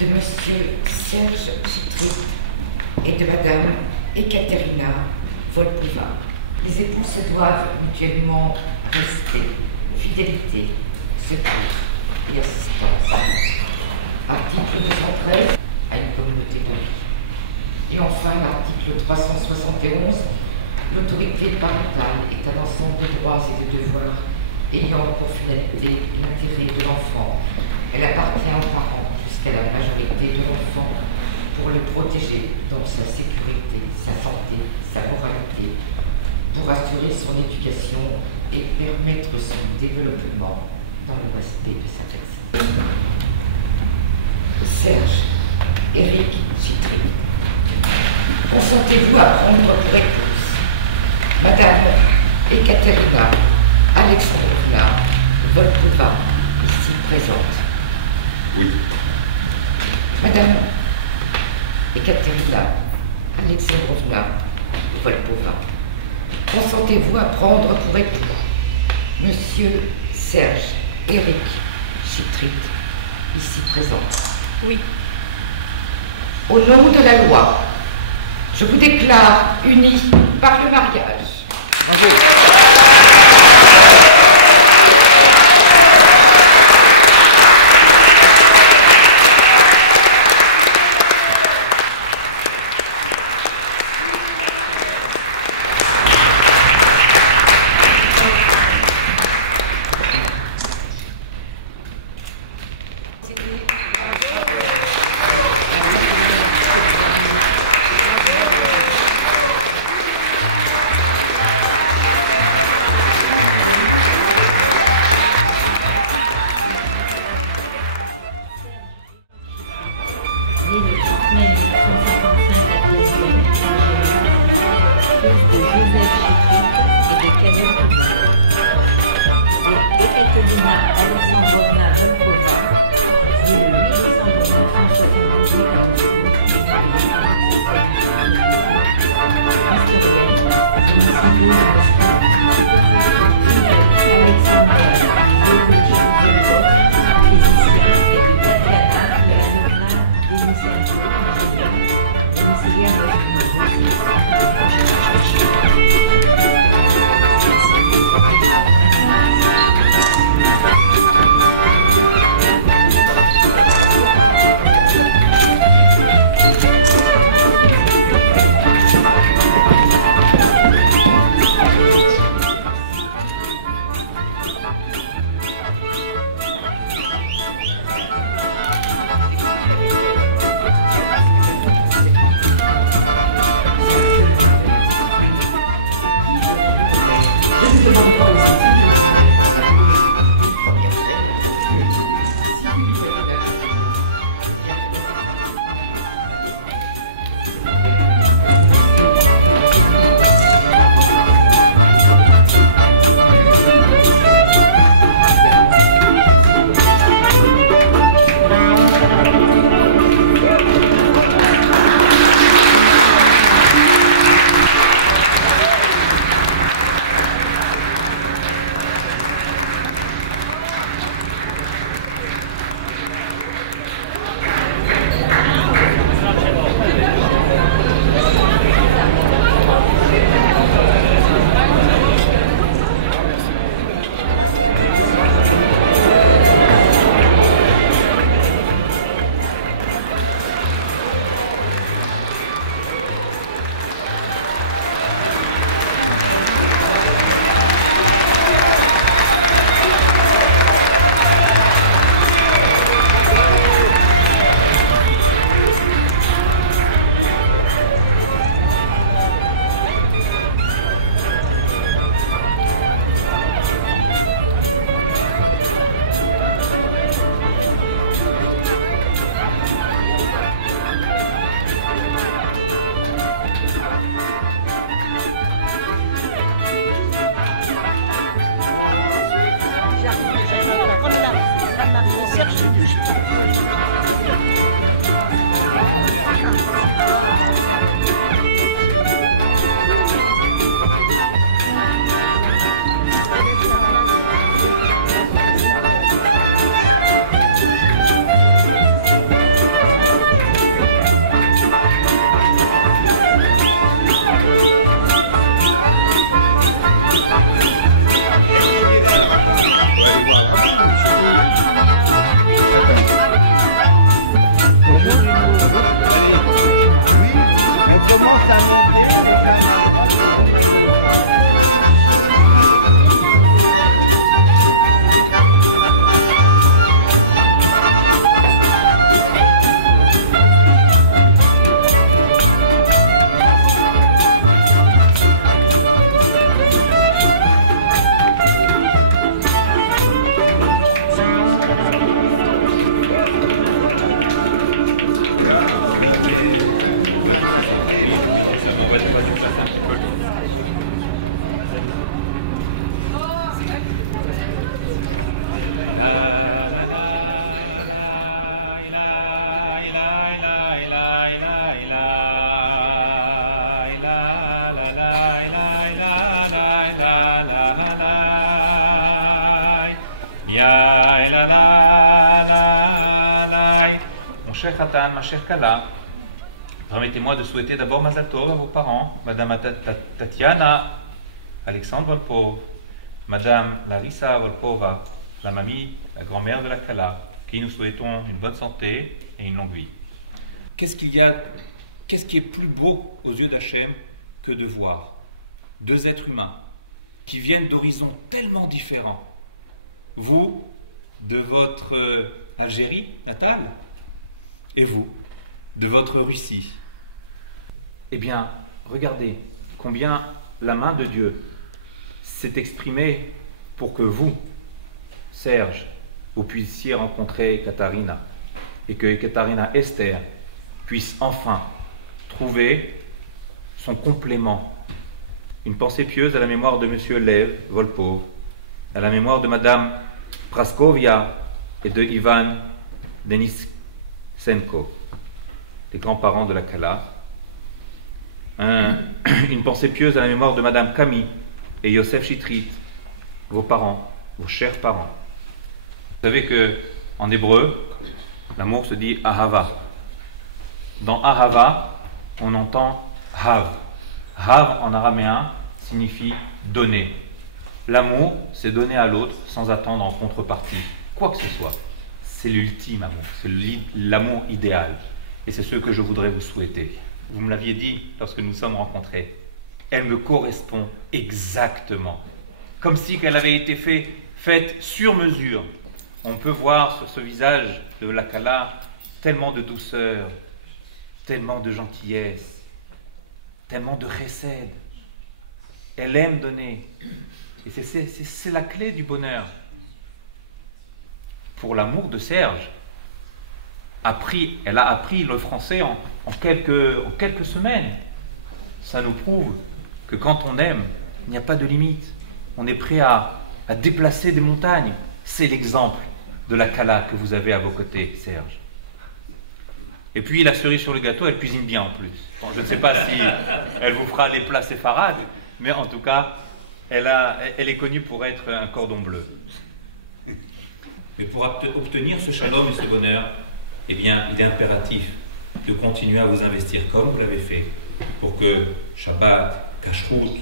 de Monsieur Serge Chitrit et de Madame Ekaterina Volpova. Les époux se doivent mutuellement respect, fidélité, secours et assistance. Article 213 à une communauté de vie. Et enfin, l'article 371, l'autorité parentale est un ensemble de droits et de devoirs ayant pour finalité l'intérêt de l'enfant. Elle appartient aux parents jusqu'à la majorité de l'enfant pour le protéger dans sa sécurité, sa santé, sa moralité, pour assurer son éducation et permettre son développement dans le respect de sa personne. Serge Éric Chitrit. Consentez-vous à prendre pour épouse Madame Ekaterina Alexandrovna Volpova, ici présente? Oui. Madame Ekaterina Alexandrovna Volpova, consentez-vous à prendre pour époux Monsieur Serge Éric Chitrit, ici présent? Oui. Au nom de la loi, je vous déclare unis par le mariage. Bravo. Mon cher Khatan, ma chère Kala, permettez-moi de souhaiter d'abord Mazal Tov à vos parents, Madame Tatiana, Alexandre Volpov, Madame Larissa Volpova, la mamie, la grand-mère de la Kala, qui nous souhaitons une bonne santé et une longue vie. Qu'est-ce qui est plus beau aux yeux d'Hachem que de voir deux êtres humains qui viennent d'horizons tellement différents? Vous, de votre Algérie natale, et vous, de votre Russie. Eh bien, regardez combien la main de Dieu s'est exprimée pour que vous, Serge, vous puissiez rencontrer Katharina, et que Katharina Esther puisse enfin trouver son complément. Une pensée pieuse à la mémoire de Monsieur Lev Volpov, à la mémoire de Madame Praskovia et de Ivan Denissenko, les grands-parents de la Kala, Une pensée pieuse à la mémoire de Madame Camille et Yosef Chitrit, vos parents, vos chers parents. Vous savez que en hébreu, l'amour se dit ahava. Dans ahava, on entend hav. Hav en araméen signifie donner. L'amour, c'est donner à l'autre sans attendre en contrepartie quoi que ce soit. C'est l'ultime amour, c'est l'amour idéal. Et c'est ce que je voudrais vous souhaiter. Vous me l'aviez dit lorsque nous nous sommes rencontrés. Elle me correspond exactement. Comme si elle avait été faite sur mesure. On peut voir sur ce visage de la Kala tellement de douceur, tellement de gentillesse, tellement de chesed. Elle aime donner. Et c'est la clé du bonheur. Pour l'amour de Serge, elle a appris le français en quelques semaines. Ça nous prouve que quand on aime, il n'y a pas de limite. On est prêt à déplacer des montagnes. C'est l'exemple de la Kala que vous avez à vos côtés, Serge. Et puis la cerise sur le gâteau, elle cuisine bien en plus. Bon, je ne sais pas si elle vous fera les plats séfarades, mais en tout cas, elle est connue pour être un cordon bleu. Mais pour obtenir ce shalom et ce bonheur, eh bien, il est impératif de continuer à vous investir comme vous l'avez fait, pour que Shabbat, Kashrut,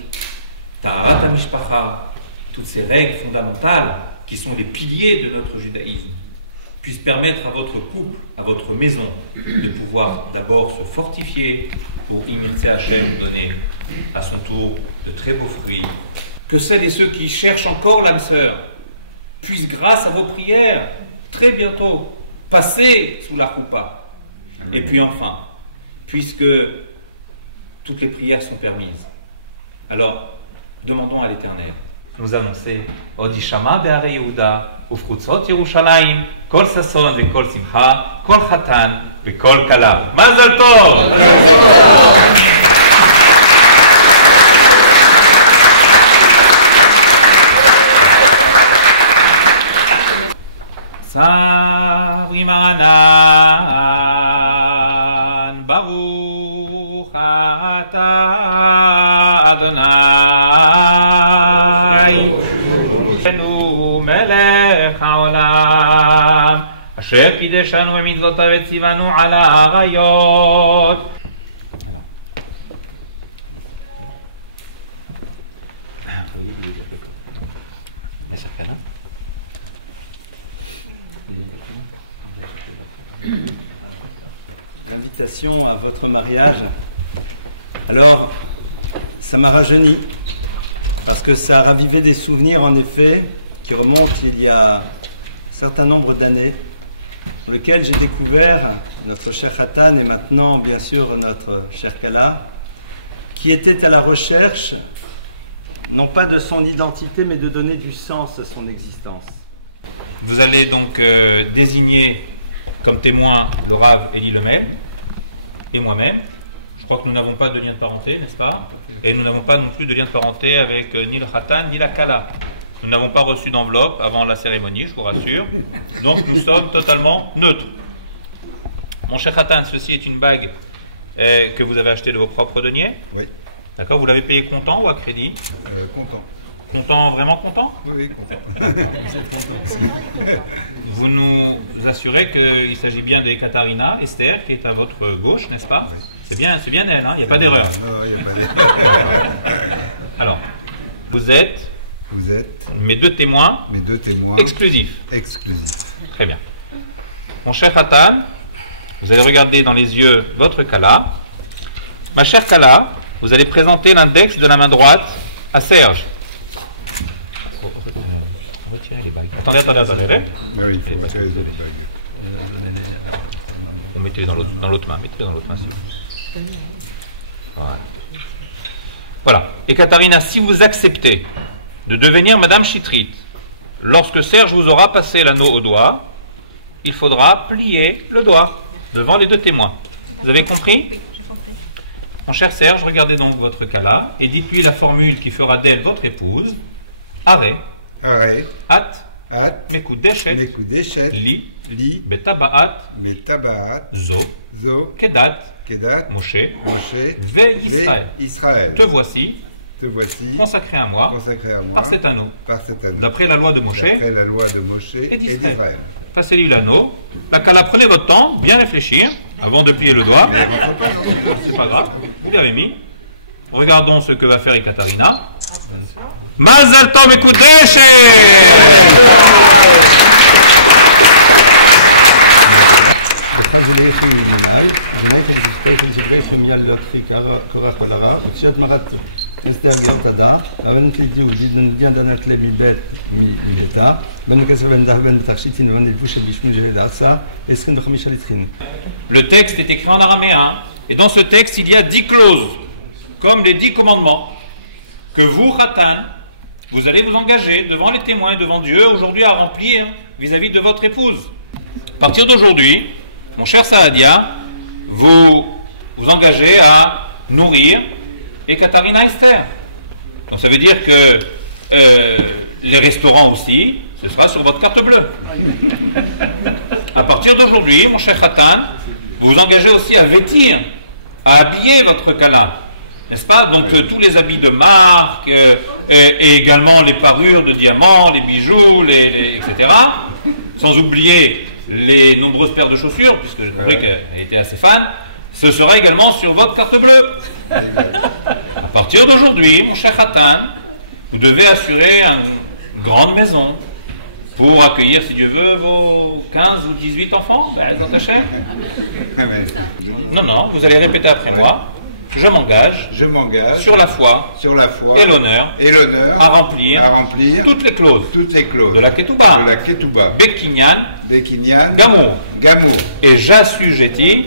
Taharat HaMishpacha, toutes ces règles fondamentales qui sont les piliers de notre judaïsme, puissent permettre à votre couple, à votre maison, de pouvoir d'abord se fortifier pour Imirtse Hashem donner à son tour de très beaux fruits. Que celles et ceux qui cherchent encore l'âme sœur puissent, grâce à vos prières, très bientôt passer sous la choupa. Et puis enfin, puisque toutes les prières sont permises, alors demandons à l'Éternel nous annoncer Od Yishama be'arei Yehuda ufrutzot Yerushalayim kol sason ve'kol simcha kol chatan ve'kol kala. Mazal tov! Savri Maranan Baruch Ata Adonai Enu Melech Haolam Asher Kideshanu B'mitzvotav Vetzivanu Ala Arayot. L'invitation à votre mariage, alors ça m'a rajeuni parce que ça a ravivé des souvenirs en effet qui remontent il y a un certain nombre d'années, dans lequel j'ai découvert notre cher Khatan et maintenant bien sûr notre cher Kala, qui était à la recherche non pas de son identité mais de donner du sens à son existence. Vous allez donc désigner comme témoin le Rav Eli Lemel et moi-même. Je crois que nous n'avons pas de lien de parenté, n'est-ce pas? Et nous n'avons pas non plus de lien de parenté avec ni le Khatan ni la Kala. Nous n'avons pas reçu d'enveloppe avant la cérémonie, je vous rassure. Donc nous sommes totalement neutres. Mon cher Khatan, ceci est une bague que vous avez achetée de vos propres deniers. Oui. D'accord, vous l'avez payé comptant ou à crédit? Content. Content, vraiment content? Oui, content. Vous nous assurez qu'il s'agit bien des Katharina, Esther, qui est à votre gauche, n'est-ce pas? Oui. C'est bien elle, hein, il n'y a pas d'erreur. Non, il n'y a pas d'erreur. Alors, vous êtes mes deux témoins exclusifs. Très bien. Mon cher Khatan, vous allez regarder dans les yeux votre Kala. Ma chère Kala, vous allez présenter l'index de la main droite à Serge. Retirez les bagues. Attendez. Oui, il faut retirer les bagues. Mettez-les dans l'autre main. S'il vous plaît. Voilà. Et Katharina, si vous acceptez de devenir Madame Chitrit, lorsque Serge vous aura passé l'anneau au doigt, il faudra plier le doigt devant les deux témoins. Vous avez compris? Mon cher Serge, regardez donc votre Kala et dites-lui la formule qui fera d'elle votre épouse. Arrêt. At. At. Mekudeshet. Mekudeshet. Li. Betabaat. Betabaat. Zo. Zo. Kedat. Kedat. Moshe. Moshe. Ve Israël. Israël. Te voici. Te voici. Consacré à moi. Consacré à moi. Par cet anneau. Par cet anneau. D'après la loi de Moshe. D'après la loi de Moshe Et d'Israël. Passez-lui l'anneau. La Kala, prenez votre temps, bien réfléchir, avant de plier le doigt. C'est pas grave. Vous l'avez mis. Regardons ce que va faire Ekaterina. Mazal Tov Mekudeshet. Le texte est écrit en araméen, et dans ce texte il y a 10 clauses, comme les 10 commandements, que vous, Khatan, vous allez vous engager devant les témoins, devant Dieu, aujourd'hui à remplir vis-à-vis de votre épouse. À partir d'aujourd'hui, mon cher Saadia, vous vous engagez à nourrir Ekaterina Esther. Donc ça veut dire que les restaurants aussi, ce sera sur votre carte bleue. À partir d'aujourd'hui, mon cher Khatan, vous vous engagez aussi à vêtir, à habiller votre Kala. N'est-ce pas? Donc tous les habits de marque et également les parures de diamants, les bijoux, etc. Sans oublier les nombreuses paires de chaussures, puisque je trouvais qu'elle était assez fan. Ce sera également sur votre carte bleue. À partir d'aujourd'hui, mon cher Khatan, vous devez assurer une grande maison pour accueillir, si Dieu veut, vos 15 ou 18 enfants. Non, vous allez répéter après moi. Je m'engage sur la foi et l'honneur à remplir toutes les clauses de la Ketouba, Bekinyan, Gamour. Et j'assujettis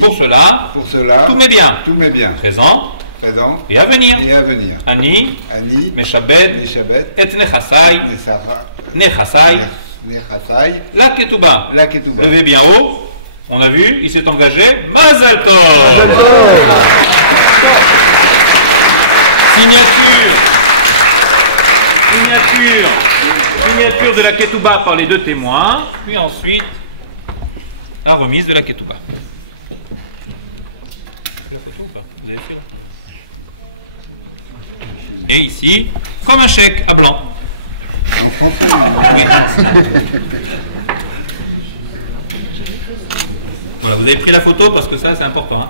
pour cela tous mes biens, présents et à venir. Ani, Meshabed, et Nechasai, la Ketouba. Levez bien haut. On a vu, il s'est engagé. Mazal Tov. Signature de la Ketouba par les deux témoins. Puis ensuite, la remise de la Ketouba. Et ici, comme un chèque à blanc. Oui. Voilà, vous avez pris la photo parce que ça c'est important. Hein.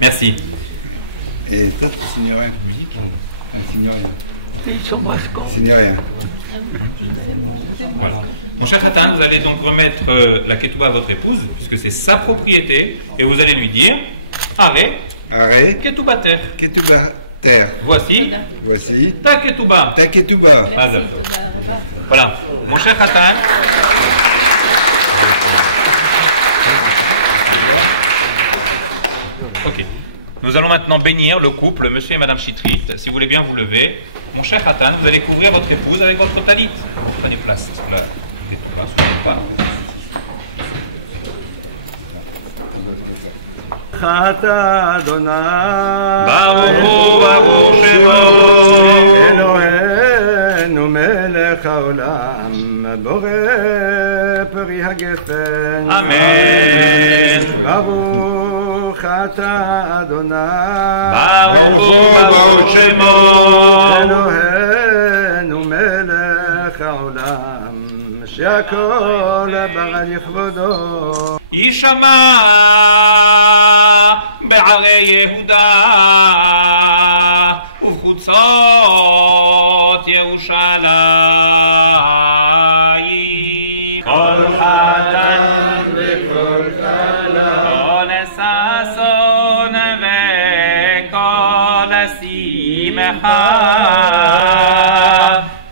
Merci. Et toi, tu signes rien. Tu signes rien. Signe rien. Voilà. Mon cher Khatan, vous allez donc remettre la ketouba à votre épouse, puisque c'est sa propriété, et vous allez lui dire Arrête, ketouba terre. Ketouba terre. Voici ta ketouba. Ta ketouba. Voilà. Mon cher Khatan. Ok. Nous allons maintenant bénir le couple, monsieur et madame Chitrit. Si vous voulez bien vous lever. Mon cher Khatan, vous allez couvrir votre épouse avec votre talit. Prenez place. Là. Chata Adonai Baruch Hu Baruch Shemo Eloheinu Melech Haolam Borei Peri HaGefen Amen. Baruch Ata Adonai Baruch Hu Baruch Shemo Eloheinu Melech Haolam שהכל ברא לכבודו יישמע בערי יהודה ובחוצות ירושלים כל חתן וכל כלה כל ששון וכל שמחה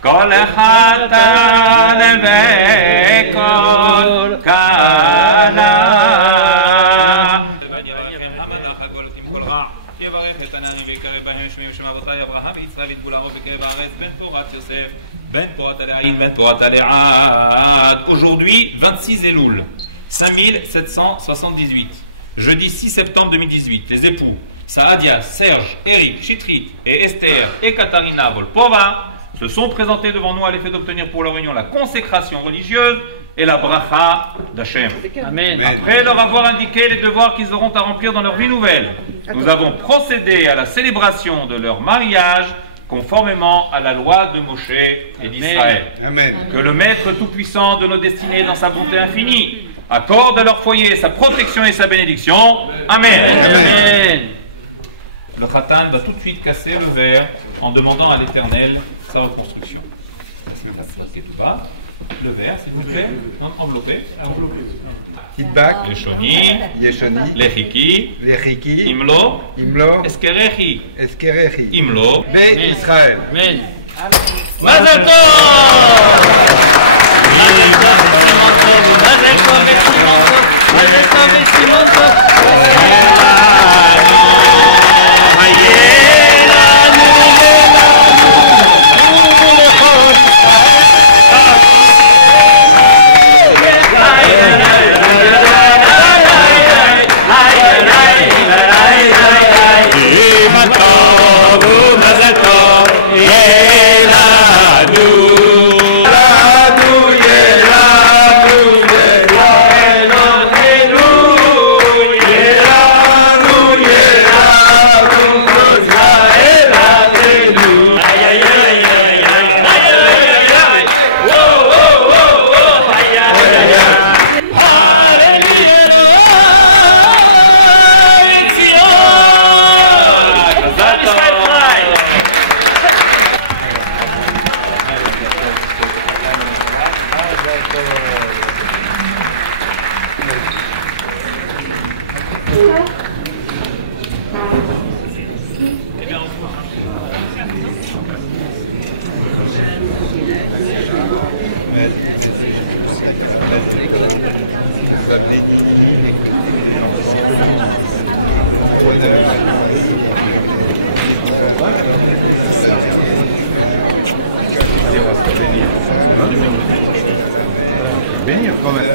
כל חתן וכל כלה יברך את עננים ויקרב בהם שמי ושם אבותיי אברהם ויצחק ויתגול עמו בקרב הארץ בן פורת יוסף בן פורת הלעיד בן פורת הלעד. Aujourd'hui 26 Elul 5778, jeudi 6 septembre 2018, les époux Saadia, Serge, Eric, Chitrit et Esther et Ekaterina Volpova se sont présentés devant nous à l'effet d'obtenir pour leur union la consécration religieuse et la bracha d'Hachem. Amen. Après leur avoir indiqué les devoirs qu'ils auront à remplir dans leur vie nouvelle, nous avons procédé à la célébration de leur mariage conformément à la loi de Moshe et d'Israël. Que le Maître Tout-Puissant de nos destinées, dans sa bonté infinie, accorde à leur foyer sa protection et sa bénédiction. Amen. Amen. Le Khatan va tout de suite casser le verre en demandant à l'Éternel sa reconstruction. Le verre, s'il vous plaît, enveloppé. Feedback, Yeshoni, Yeshoni, Lechiki, Lechiki, Imlo, Imlo, Eskerechi, Eskerechi, Imlo, Be Israël. Amen. Mazel Tov! Mazel Tov, Mazel Tov, Mazel Tov, Mazel Tov. Bénir quand même.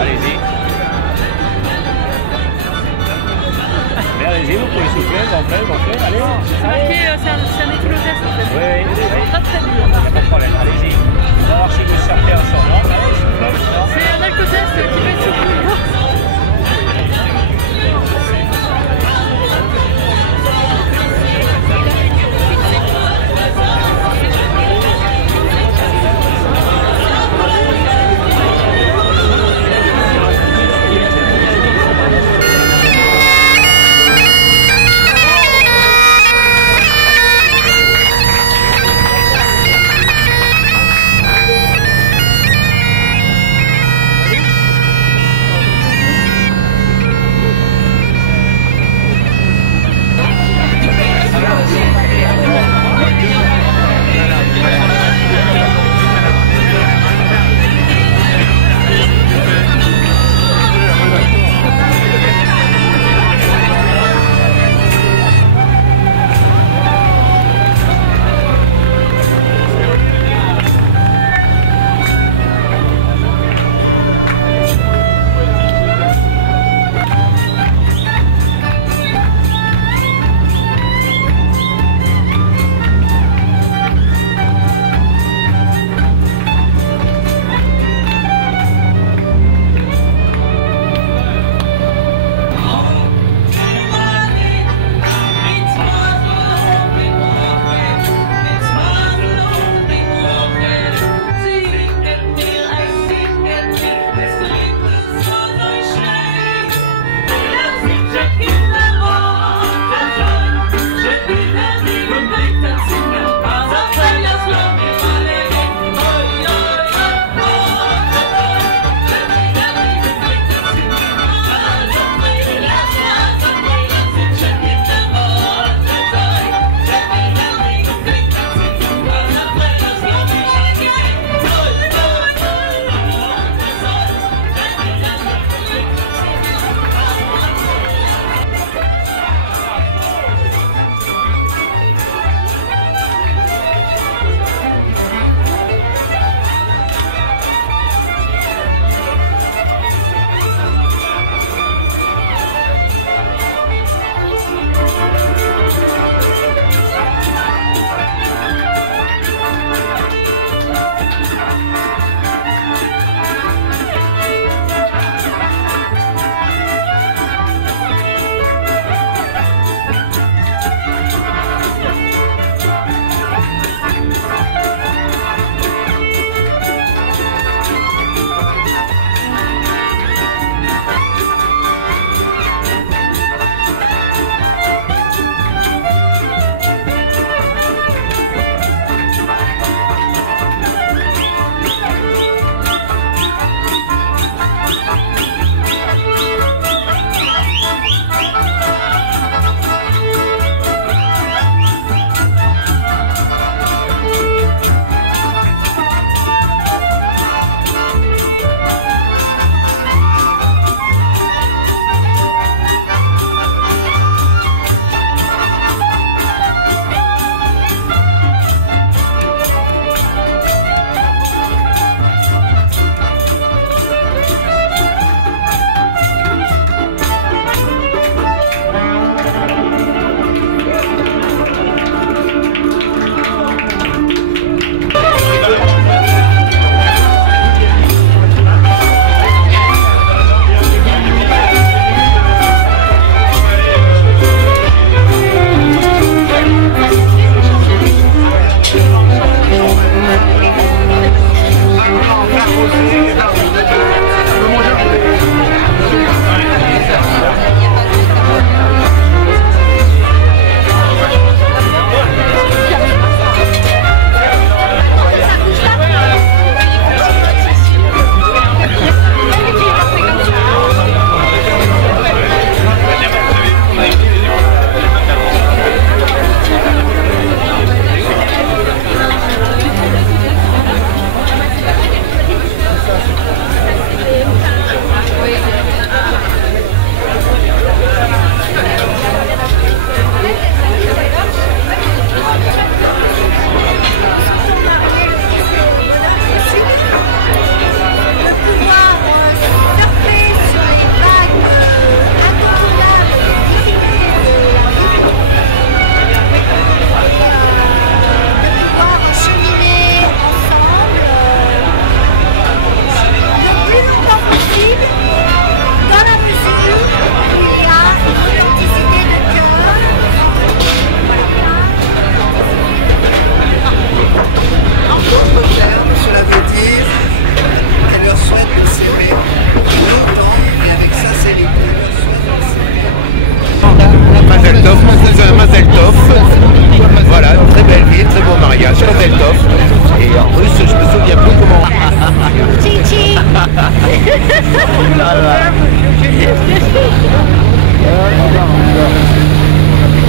Allez-y. Mais allez-y, vous pouvez souffler, gonfler, allez. C'est un éthylotest en fait. Oui, Très très dur. il n'y a pas de problème, allez-y. On va voir si vous sortez un surnom. Allez, soufflez. C'est un alcotest qui fait souffler.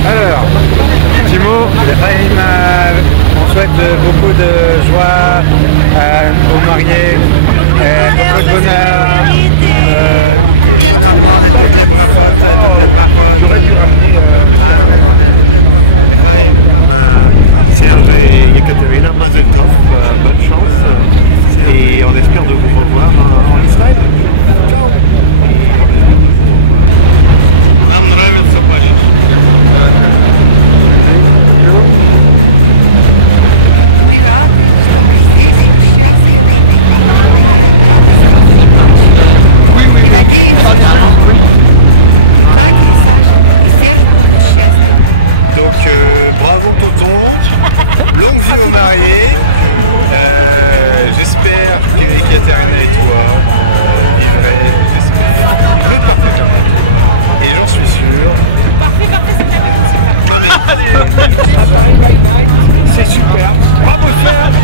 Alors, petit mot, on souhaite beaucoup de joie aux mariés, beaucoup de bonheur. J'aurais dû ramener Serge et Ekaterina, Mazel Tov, bonne chance et on espère de vous revoir en Israël. Ciao. Donc bravo tonton, longue vie aux mariés. J'espère qu'Ekaterina et toi vivrez, j'espère, parfaitement. Et j'en suis sûr. C'est super. Bravo Serge.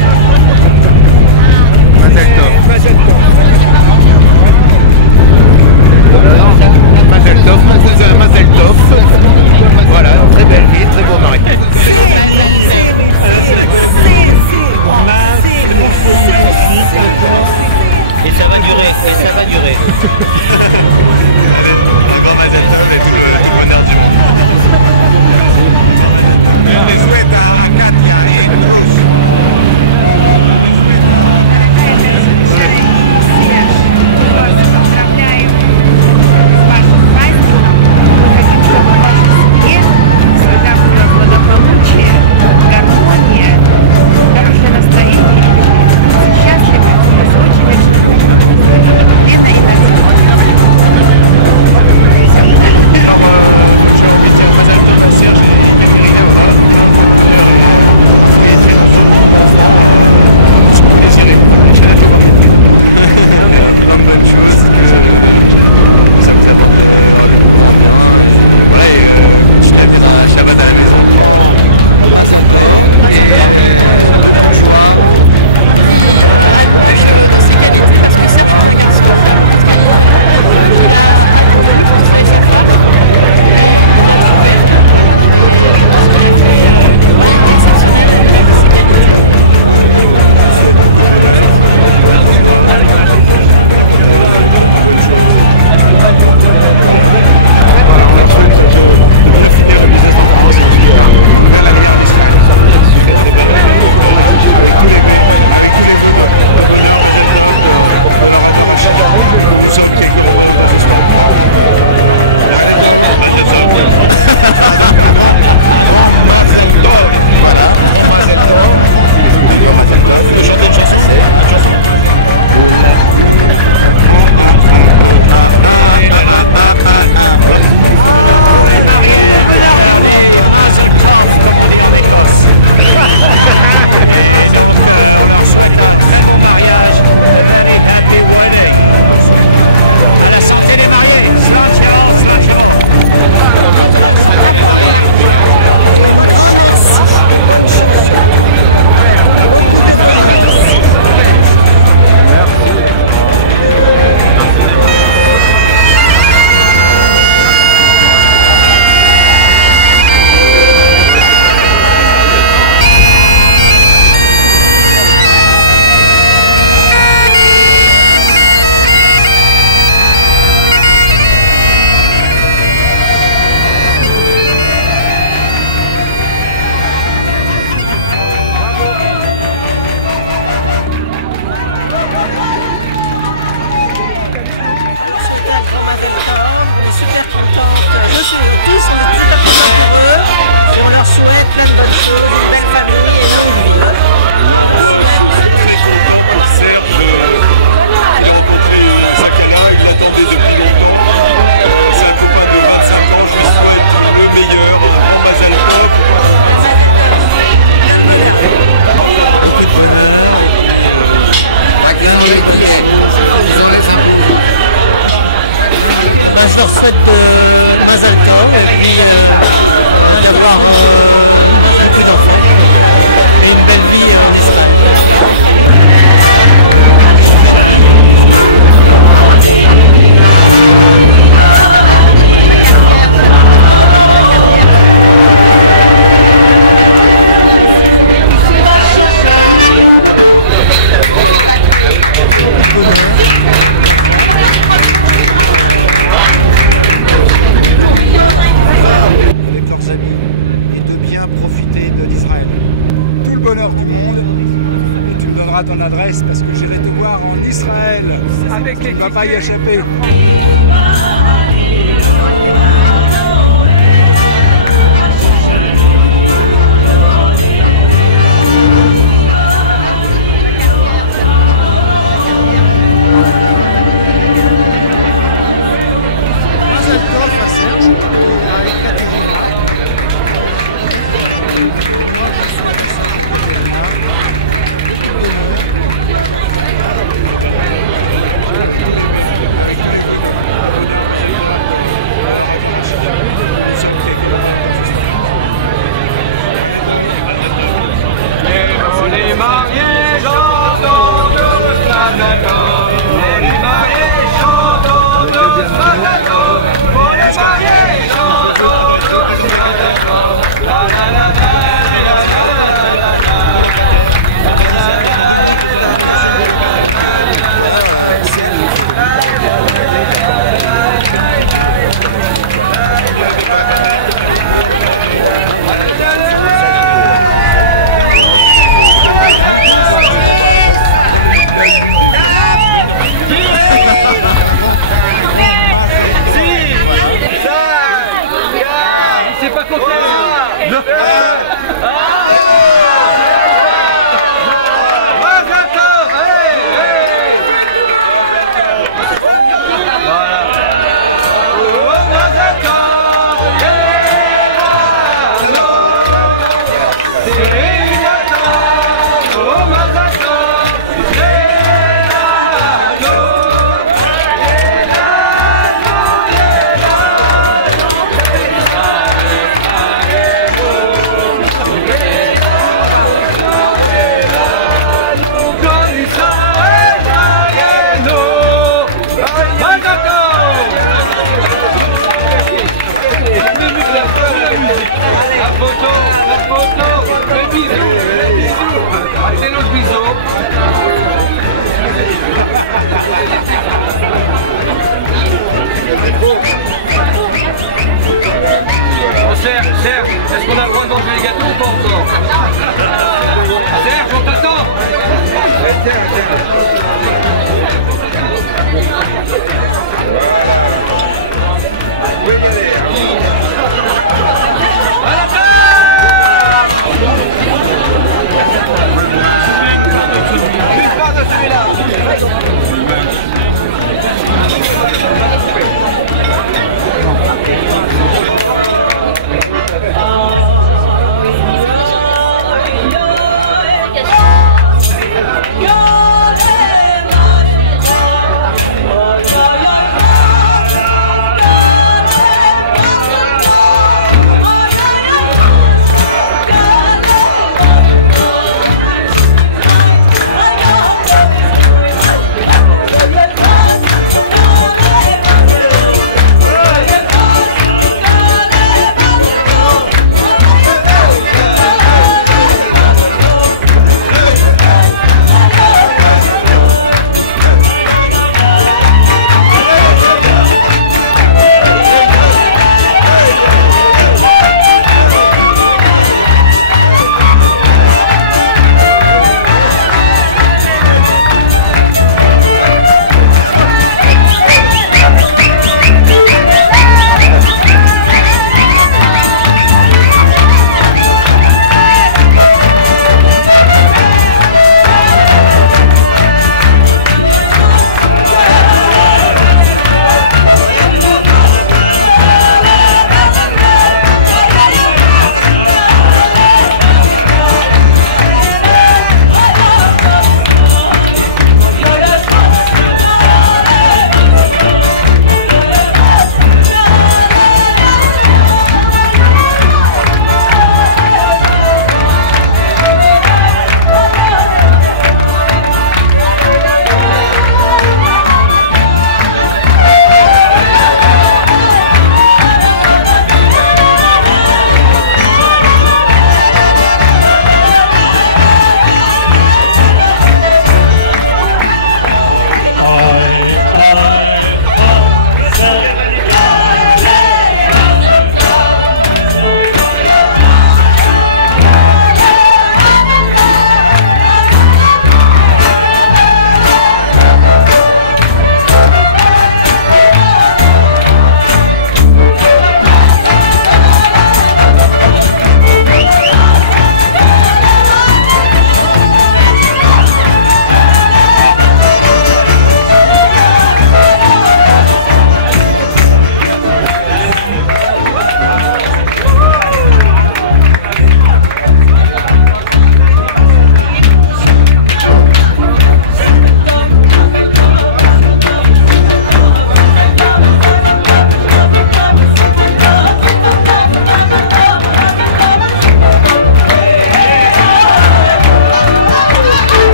Mazel Tov. Mazel Tov. Mazel Tov, Mazel Tov. Voilà, très belle vie, très beau mari. Et ça va durer, et ça va durer. Le grand Mazel Tov et tout le bonheur du monde. Je les souhaite à Katia et tous. Je leur souhaite Mazel Tov et puis d'avoir un peu d'enfants et une belle vie en Israël. avec leurs amis et de bien profiter de l'Israël. Tout le bonheur du monde, et tu me donneras ton adresse parce que j'irai te voir en Israël. Avec les, tu ne vas pas y échapper.